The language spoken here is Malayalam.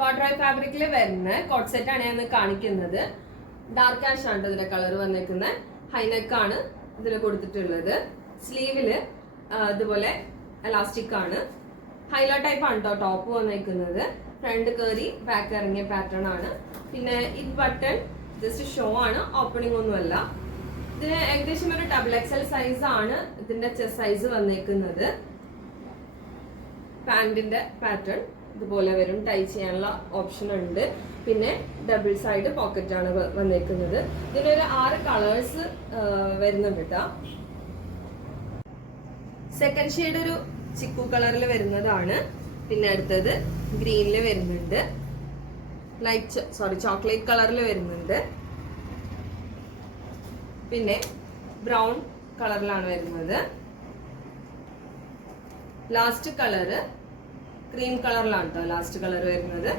കോട്രായ് ഫാബ്രിക്കിൽ വരുന്ന കോട്ട് സെറ്റ് ആണ് ഞാൻ കാണിക്കുന്നത്. ഡാർക്ക് ആഷ് ആണ് ഇതിന്റെ കളർ വന്നേക്കുന്നത്. ഹൈനെക്ക് ആണ് ഇതിൽ കൊടുത്തിട്ടുള്ളത്. സ്ലീവില് ഇതുപോലെ എലാസ്റ്റിക് ആണ്. ഹൈലോ ടൈപ്പ് ആണ് കേട്ടോ ടോപ്പ് വന്നേക്കുന്നത്. ഫ്രണ്ട് കയറി ബാക്ക് ഇറങ്ങിയ പാറ്റേൺ ആണ്. പിന്നെ ഈ ബട്ടൺ ജസ്റ്റ് ഷോ ആണ്, ഓപ്പണിംഗ് ഒന്നുമല്ല. ഇതിന് ഏകദേശം ഒരു XXL സൈസ് ആണ് ഇതിന്റെ ചെസ്റ്റ് സൈസ് വന്നേക്കുന്നത്. പാന്റിന്റെ പാറ്റേൺ ഇതുപോലെ വരും. ടൈ ചെയ്യാനുള്ള ഓപ്ഷൻ ഉണ്ട്. പിന്നെ ഡബിൾ സൈഡ് പോക്കറ്റ് ആണ് വന്നേക്കുന്നത്. ഇതിനൊരു 6 കളേഴ്സ് വരുന്നുണ്ട് കേട്ടോ. സെക്കൻഡ് ഷെയ്ഡ് ഒരു ചിക്കു കളറിൽ വരുന്നതാണ്. പിന്നെ അടുത്തത് ഗ്രീനിൽ വരുന്നുണ്ട്. ചോക്ലേറ്റ് കളറിൽ വരുന്നുണ്ട്. പിന്നെ ബ്രൗൺ കളറിലാണ് വരുന്നത്. ലാസ്റ്റ് കളറ് ക്രീം കളറിലാണ് കേട്ടോ ലാസ്റ്റ് കളർ വരുന്നത്.